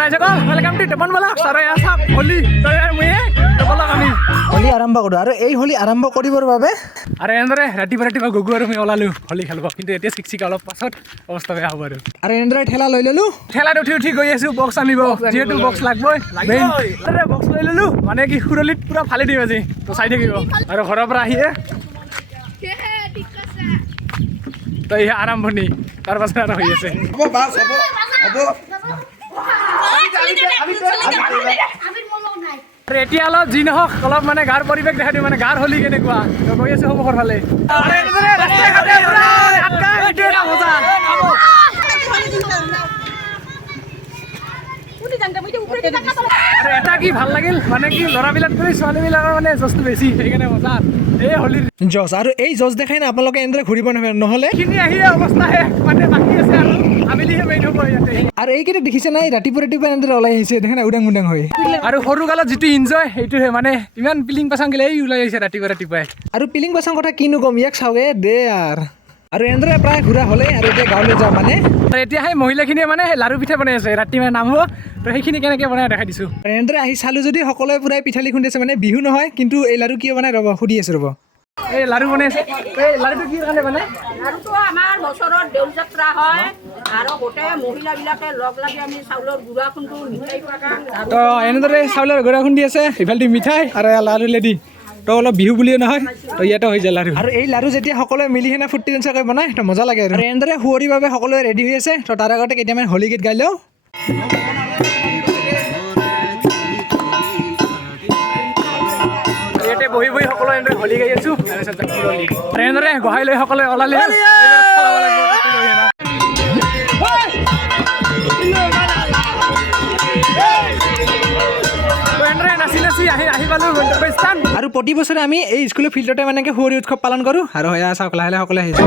welcome to Tepan blog सारे आसा होली होली आरम्भ करूँ और ये होली आरम्भ कर अरे एनेदरे रातिपुवा गगु और मैं ओलालो होली खेलब कि चिकचिक अलग पाছত अवस्था बेया हब और एनेदरे ठेला लै ललो ठेला उठी उठी गई आसो बक्स आनिब जेहेतु बक्स लागबई बक्स लै ललो माने कि खुरलित पूरा फाली दिम आज तो चाई থাকিব और घर पर आहिए तो ये आरम्भणि तार पाছত और হৈ আছে এতিয়া অলপ যি নহওক অলপ মানে গাৰ পৰিৱেশ দেখাই দিওঁ মানে গাৰ হলি কেনেকুৱা গৈ আছে সন্মুখৰ ফালে আৰু এটা কি ভাল লাগিল মানে কি ল'ৰাবিলাক কৰি ছোৱালীবিলাকৰ মানে জছটো বেছি সেইকাৰণে মজা এই হলিৰ জছ আৰু এই জছ দেখাই না আপোনালোকে এনেদৰে ঘূৰিব নহ'লে খিনি আহিয়ে অৱস্থাহে মানে বাকী আছে আৰু আবেলিহে মেইন হ'ব ইয়াতে আৰু এইকেইটা দেখিছে নাই ৰাতিপুৱা এনেদৰে ওলাই আহিছে দেখে না উদাং মুদাং হৈ আৰু সৰু কালত যিটো ইনজয় সেইটোহে মানে ইমান পিলিং পাচাং গেলে এই ওলাই আহিছে ৰাতিপুৱাই আৰু পিলিং পাচাং কথা কিনো কম ইয়াক চাওগে দে আৰু এনেদৰে প্ৰায় ঘূৰা হ'লে আৰু এতিয়া গাঁৱলৈ যাওঁ মানে এতিয়া সেই মহিলাখিনিয়ে মানে লাৰু পিঠা বনাই আছে ৰাতি মানে নাম হ'ব তো সেইখিনি কেনেকৈ বনাই দেখাই দিছোঁ এনেদৰে আহি চালোঁ যদি সকলোৱে পূৰাই পিঠালি খুন্দি আছে মানে বিহু নহয় কিন্তু এই লাৰু কিয় বনাই ৰ'ব সুধি আছোঁ ৰ'ব এই লাৰু বনাই আছে এই লাৰুটো কি কাৰণে বনাই লাৰুটো আমাৰ বছৰত দেউল যাত্ৰা হয় আৰু গোটেই মহিলাবিলাকে লগ লাগি আমি চাউলৰ গুড়া খুন্দো মিঠাই পাকা তো এনেদৰে চাউলৰ গুড়া খুন্দি আছে ইফালে লাৰু লেদি তো অলপ বিহু বুলিয়ে নহয় তো ইয়াতে হৈ যায় লাৰু আৰু এই লাৰু যেতিয়া সকলোৱে মিলি কিনে ফূৰ্তি কৰি বনাই তো মজা লাগে আৰু এনেদৰে শুৱৰিৰ বাবে সকলোৱে ৰেডি হৈ আছে তো তাৰ আগতে কেতিয়ামান হোলী গীত গাই লওঁ ইয়াতে বহি বহি সকলোৱে এনেদৰে হোলী গাই আছোঁ এনেদৰে গোহাই লৈ সকলোৱে ওলালে আৰু প্ৰতি বছৰে আমি এই স্কুলৰ ফিল্ডতে মানে হোলী উৎসৱ পালন কৰোঁ আৰু হয় চাওক লাহে লাহে সকলোৱে আহিছে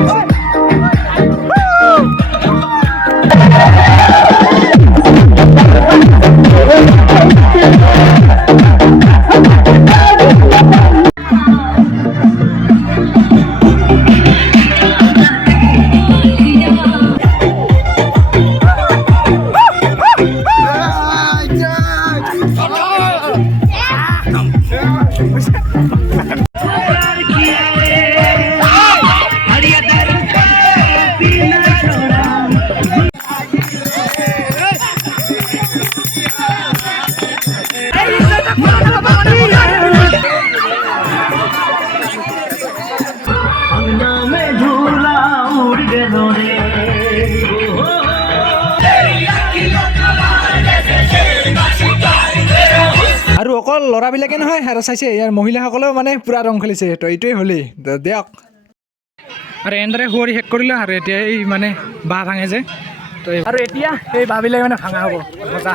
আৰু অকল ল'ৰাবিলাকে নহয় আৰু চাইছে ইয়াৰ মহিলাসকলেও মানে পুৰা ৰং খেলিছে তো এইটোৱে হ'লি দিয়ক আৰু এনেদৰে শুৱৰি শেষ কৰিলোঁ আৰু এতিয়া এই মানে বাঁহ ভাঙে যে তো আৰু এতিয়া এই বাঁহবিলাক মানে ভাঙা হ'ব মজা